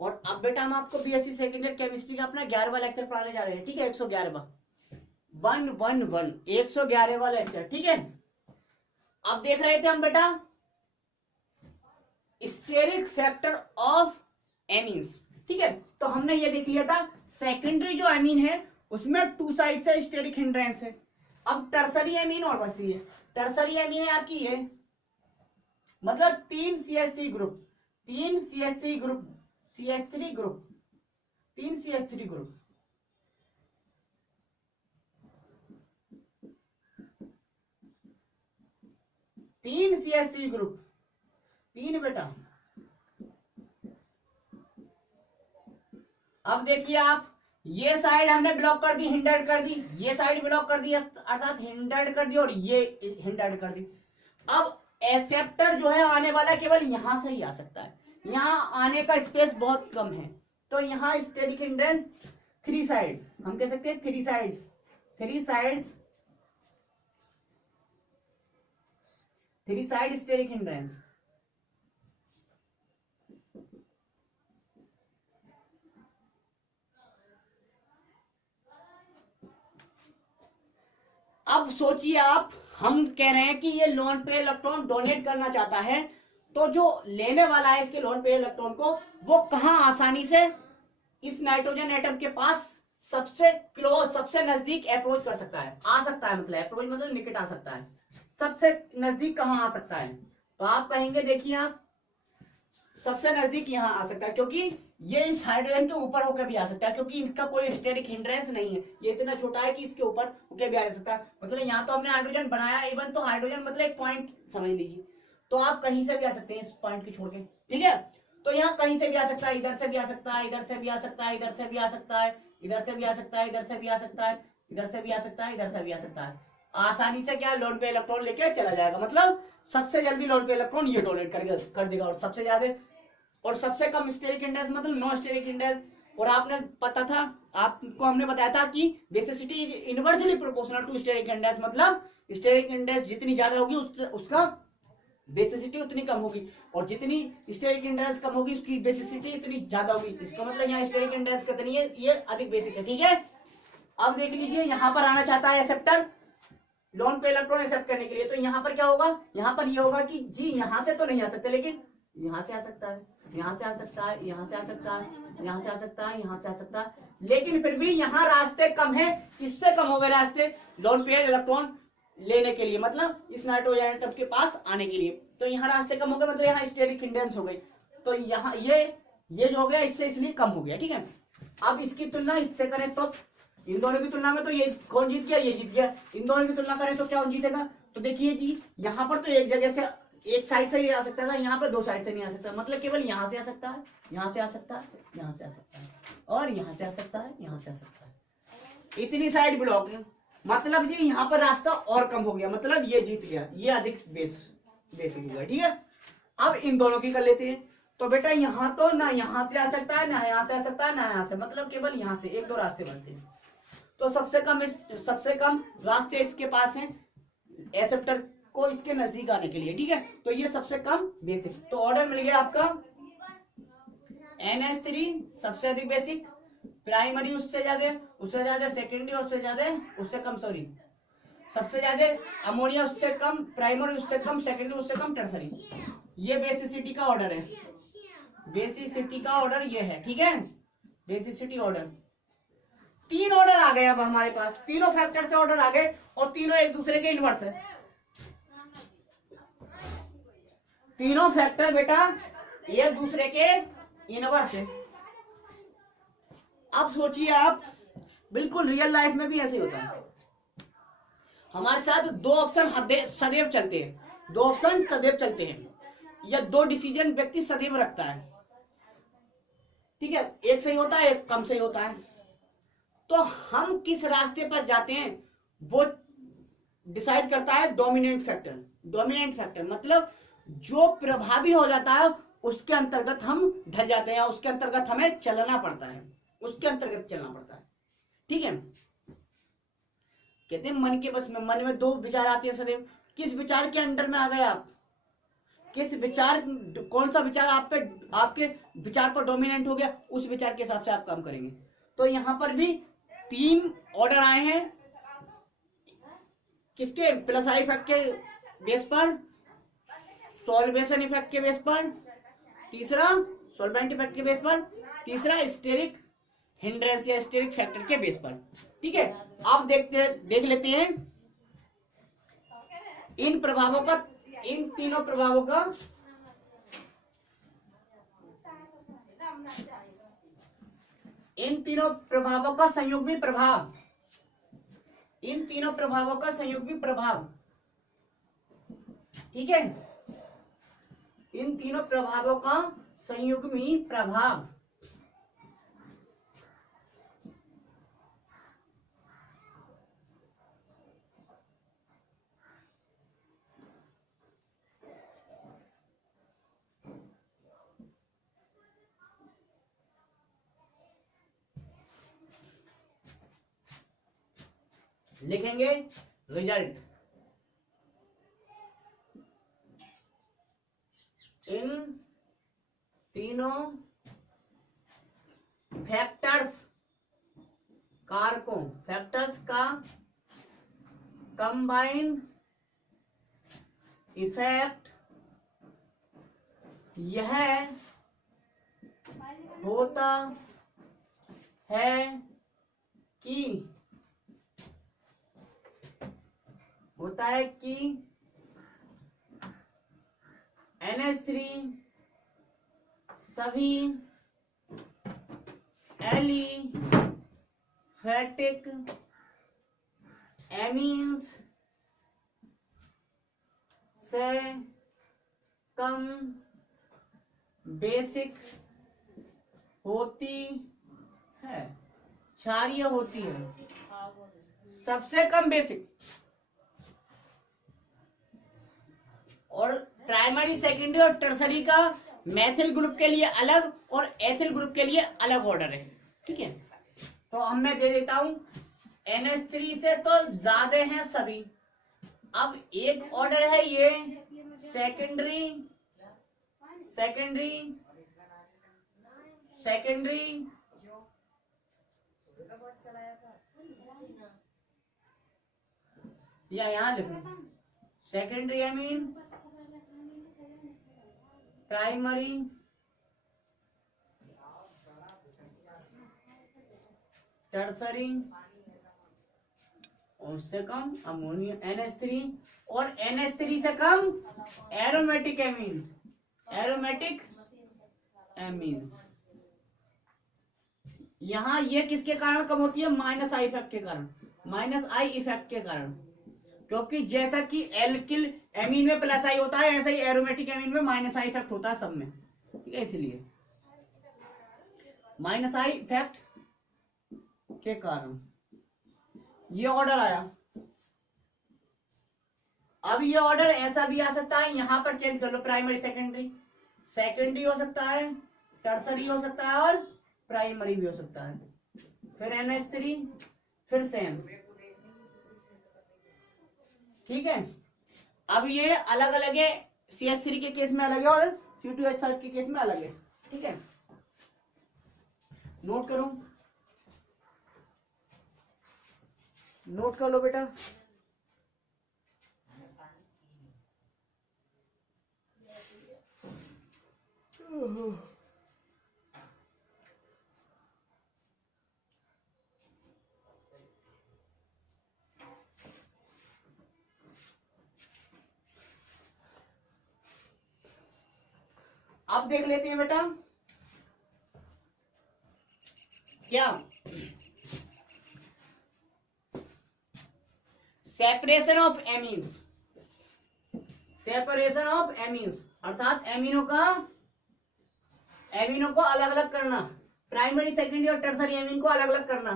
और अब बेटा हम आपको बीएससी सेकेंड ईयर केमिस्ट्री का अपना 11वां लेक्चर पढ़ाने जा रहे हैं, ठीक है, 111वां 111वां लेक्चर, ठीक है। अब देख रहे थे हम बेटा स्टेरिक फैक्टर ऑफ एमीन्स, ठीक है। तो हमने ये देख लिया था सेकेंडरी जो एमीन है उसमें 2 साइड से स्टेरिक हिंड्रेंस है। अब टर्सरी एमीन और बचती है। टर्सरी एमीन है आपकी ये, मतलब 3 CH3 group, 3 CH3 group, CH3 group, 3 CH3 group, तीन CH3 ग्रुप, 3 बेटा। अब देखिए आप, ये साइड हमने ब्लॉक कर दी, हिंडर्ड कर दी, ये साइड ब्लॉक कर दी अर्थात हिंडर्ड कर दी, और ये हिंडर्ड कर दी। अब एक्सेप्टर जो है आने वाला केवल यहां से ही आ सकता है, यहां आने का स्पेस बहुत कम है। तो यहां स्टेरिक हिंड्रेंस 3 साइड्स, हम कह सकते हैं 3 sides, 3 sides, 3 side steric hindrance. अब सोचिए आप, हम कह रहे हैं कि ये लोन पे इलेक्ट्रॉन डोनेट करना चाहता है, तो जो लेने वाला है इसके लोन पे इलेक्ट्रॉन को, वो कहां आसानी से इस नाइट्रोजन एटम के पास सबसे क्लोज, सबसे नजदीक अप्रोच कर सकता है, आ सकता है, मतलब अप्रोच मतलब निकट आ सकता है, सबसे नजदीक कहां आ सकता है। तो आप कहेंगे, देखिए आप, सबसे नजदीक यहां आ सकता है, क्योंकि ये इस हाइड्रोजन के ऊपर होकर भी आ सकता है, क्योंकि इनका कोई स्टेरिक हिंड्रेंस नहीं है, ये इतना छोटा है कि इसके ऊपर होकर भी आ सकता है। मतलब यहाँ तो हमने हाइड्रोजन बनाया, इवन तो हाइड्रोजन मतलब एक पॉइंट समझ लीजिए, तो आप कहीं से भी आ सकते हैं इस पॉइंट को छोड़ के, ठीक है। तो यहाँ कहीं से भी आ सकता है, इधर से भी आ सकता है, इधर से भी आ सकता है, इधर से भी आ सकता है, इधर से भी आ सकता है, इधर से भी आ सकता है, इधर से भी आ सकता है, इधर से भी आ सकता है। आसानी से क्या लोन पे इलेक्ट्रॉन लेके चला जाएगा, मतलब सबसे जल्दी लोन पे इलेक्ट्रॉन ये डोनेट कर देगा, और सबसे ज्यादा और सबसे कम स्टेरिक इंडेक्स मतलब नो स्टेरिक इंडेक्स। और आपने पता था, आपको हमने बताया था कि basicity is inversely proportional to steric index, मतलब स्टेरिक इंडेक्स जितनी ज्यादा होगी उसका बेसिसिटी उतनी कम होगी, और जितनी स्टेरिक इंडेक्स कम होगी उसकी बेसिसिटी इतनी ज्यादा होगी। इसका मतलब यहाँ स्टेरिक इंडेक्स कितनी है, ये अधिक बेसिक है, ठीक है। अब देख लीजिए, यहाँ पर आना चाहता है एक्सेप्टर लोन पे इलेक्ट्रॉन एक्सेप्ट करने के लिए, तो यहाँ पर क्या होगा, यहाँ पर ये होगा कि जी यहाँ से तो नहीं आ सकते, लेकिन यहाँ से आ सकता है, यहाँ से आ सकता है, यहाँ से आ सकता है, यहाँ से आ सकता है, यहाँ से आ सकता है, लेकिन फिर भी यहाँ रास्ते कम है, इससे कम हो गए रास्ते लोन पेयर इलेक्ट्रॉन लेने के लिए, मतलब इस नाइट्रोजन एटम के पास आने के लिए। तो यहाँ रास्ते कम हो गए, मतलब यहाँ स्टेरिक हिंड्रेंस हो गई, तो यहाँ ये जो हो गया इससे इसलिए कम हो गया, ठीक है। अब इसकी तुलना इससे करें तो इन दोनों की तुलना में तो ये कौन जीत गया, ये जीत गया। इन दोनों की तुलना करें तो क्या जीतेगा, तो देखिए जी, यहाँ पर तो एक जगह से एक साइड से ही आ सकता था, यहाँ पे 2 साइड से नहीं आ सकता, मतलब केवल यहाँ से आ सकता है, यहाँ से आ सकता है, यहाँ से आ सकता है, और यहाँ से आ सकता है, यहाँ से आ सकता है। इतनी साइड ब्लॉक है, मतलब जी यहाँ पर रास्ता और कम हो गया, मतलब ये जीत गया, ये अधिक बेसिक हो गया, ठीक है। अब इन दोनों की कर लेते हैं। तो बेटा यहाँ तो ना यहाँ से आ सकता है, ना यहाँ से आ सकता है, ना यहाँ से, मतलब केवल यहाँ से 1-2 रास्ते बनते हैं। तो सबसे कम रास्ते इसके पास हैं एक्सेप्टर को इसके नजदीक आने के लिए, ठीक है। तो ये सबसे कम बेसिक, तो ऑर्डर मिल गया आपका NH3 सबसे अधिक बेसिक, प्राइमरी उससे ज्यादा सेकेंडरी उससे कम सॉरी, सबसे ज्यादा अमोनिया उससे कम, प्राइमरी उससे कम, सेकेंडरी उससे कम, टर्सरी। ये बेसिसिटी का ऑर्डर है, बेसिसिटी का ऑर्डर ये है, ठीक है। बेसिसिटी ऑर्डर 3 ऑर्डर आ गए, अब हमारे पास तीनों फैक्टर से ऑर्डर आ गए, और तीनों एक दूसरे के इनवर्स है, तीनों फैक्टर बेटा एक दूसरे के इनवर्स है। अब सोचिए आप, बिल्कुल रियल लाइफ में भी ऐसे ही होता है, हमारे साथ 2 ऑप्शन सदैव चलते हैं, 2 ऑप्शन सदैव चलते हैं, या 2 डिसीजन व्यक्ति सदैव रखता है, ठीक है। एक सही होता है, एक कम सही होता है। तो हम किस रास्ते पर जाते हैं वो डिसाइड करता है डोमिनेंट फैक्टर। डोमिनेंट फैक्टर मतलब जो प्रभावी हो जाता है उसके अंतर्गत हम ढल जाते हैं, उसके अंतर्गत हमें चलना पड़ता है, उसके अंतर्गत चलना पड़ता है, ठीक है। कहते हैं मन के बस में, मन में 2 विचार आते हैं सदैव, किस विचार के अंडर में आ गए आप, किस विचार, कौन सा विचार आप पे, आपके विचार पर डोमिनेंट हो गया, उस विचार के हिसाब से आप काम करेंगे। तो यहां पर भी 3 ऑर्डर आए हैं, किसके, प्लस आई इफेक्ट के बेस पर, सॉल्वेशन इफेक्ट के बेस पर, तीसरा सॉल्वेंट इफेक्ट के बेस पर, तीसरा स्टेरिक हिंड्रेंस या स्टेरिक फैक्टर के बेस पर। ठीक है, आप देख लेते हैं इन प्रभावों का, इन तीनों प्रभावों का संयुग्मी प्रभाव, इन तीनों प्रभावों का संयुग्मी प्रभाव। ठीक है, इन तीनों प्रभावों का संयुग्मी प्रभाव लिखेंगे। रिजल्ट, इन तीनों फैक्टर्स, कारकों, फैक्टर्स का कंबाइन इफेक्ट यह होता है कि NH3 सभी एलिफैटिक एमीन्स से कम बेसिक होती है, क्षारीय होती है, सबसे कम बेसिक। और प्राइमरी, सेकेंडरी और टर्सरी का मैथिल ग्रुप के लिए अलग और एथिल ग्रुप के लिए अलग ऑर्डर है। ठीक है, तो हम मैं दे देता हूं, NH3 से तो ज्यादा हैं सभी। अब एक ऑर्डर है ये सेकेंडरी, या यहां लिखो सेकेंडरी एमीन, प्राइमरी, टर्सरी, उससे कम अमोनिया NH3, और NH3 से कम एरोमेटिक एमीन, यहां ये किसके कारण कम होती है, माइनस आई इफेक्ट के कारण, क्योंकि जैसा कि एल्किल एमीन में प्लस आई होता है, ऐसा ही एरोमेटिक एमीन में माइनस आई इफेक्ट होता है सब में। ठीक है, इसलिए माइनस आई इफेक्ट के कारण ये ऑर्डर आया। अब ये ऑर्डर ऐसा भी आ सकता है, यहां पर चेंज कर लो, प्राइमरी सेकेंडरी हो सकता है, टर्सरी हो सकता है और प्राइमरी भी हो सकता है। फिर NH3, फिर सेम। ठीक है, अब ये अलग अलग है, CH3 के केस में अलग है और C2H5 के केस में अलग है। ठीक है, नोट करो, नोट कर लो बेटा। अब देख लेते हैं बेटा, क्या सेपरेशन ऑफ एमीन्स, अर्थात एमिनो को अलग अलग करना, प्राइमरी, सेकेंडरी और टर्सरी एमीन को अलग अलग करना।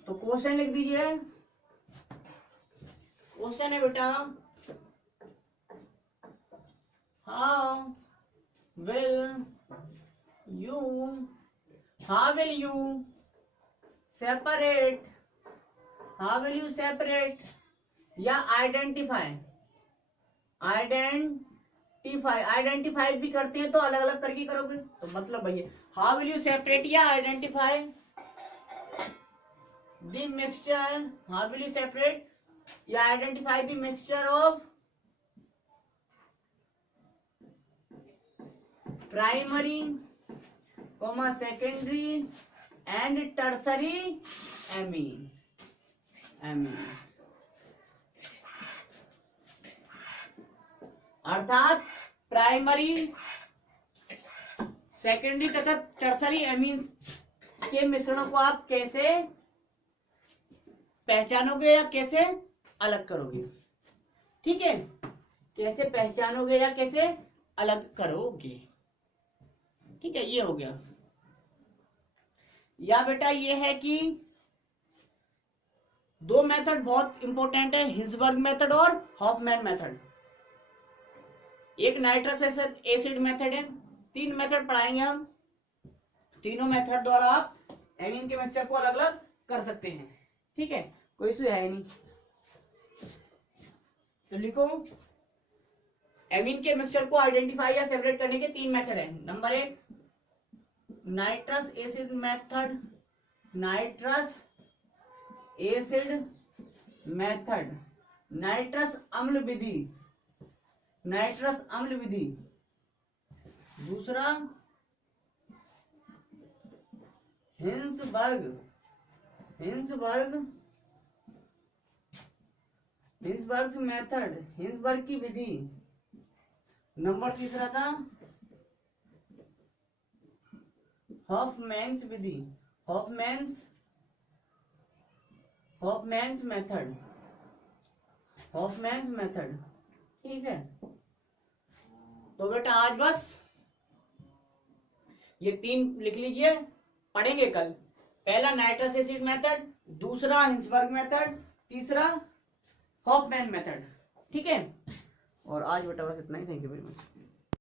तो क्वेश्चन लिख दीजिए, क्वेश्चन है बेटा, how will you separate या आइडेंटिफाई आइडेंटिफाई भी करते हैं तो अलग अलग करके करोगे, तो मतलब भैया हाउ विल यू सेपरेट या identify the mixture, how will you separate या identify the mixture of primary comma secondary and tertiary amine. अर्थात प्राइमरी सेकेंडरी तथा टर्सरी एमीन के मिश्रणों को आप कैसे पहचानोगे या कैसे अलग करोगे। ठीक है, कैसे पहचानोगे या कैसे अलग करोगे। ठीक है, ये हो गया। या बेटा ये है कि दो मेथड बहुत इंपॉर्टेंट है, हिंसबर्ग मेथड और हॉफमैन मेथड। एक नाइट्रस एसिड मेथड है। 3 मेथड पढ़ाएंगे हम। तीनों मेथड द्वारा आप एमीन के मिक्सचर को अलग अलग कर सकते हैं। ठीक है, कोई इशू है नहीं। तो लिखो, एमीन के मिक्सचर को आइडेंटिफाई या सेपरेट करने के 3 मेथड है। Number 1 nitrous acid method, nitrous acid method, nitrous अम्ल विधि, नाइट्रस अम्ल विधि। दूसरा हिंसबर्ग मेथड, हिंसबर्ग की विधि। नंबर 3 था हॉफमैन्स विधि, हॉफमैन्स मेथड। ठीक है, तो बेटा आज बस ये 3 लिख लीजिए, पढ़ेंगे कल। पहला नाइट्रस एसिड मेथड, दूसरा हिंसबर्ग मेथड, तीसरा हॉफमैन मेथड। ठीक है, और आज बेटा बस इतना ही। Thank you very much.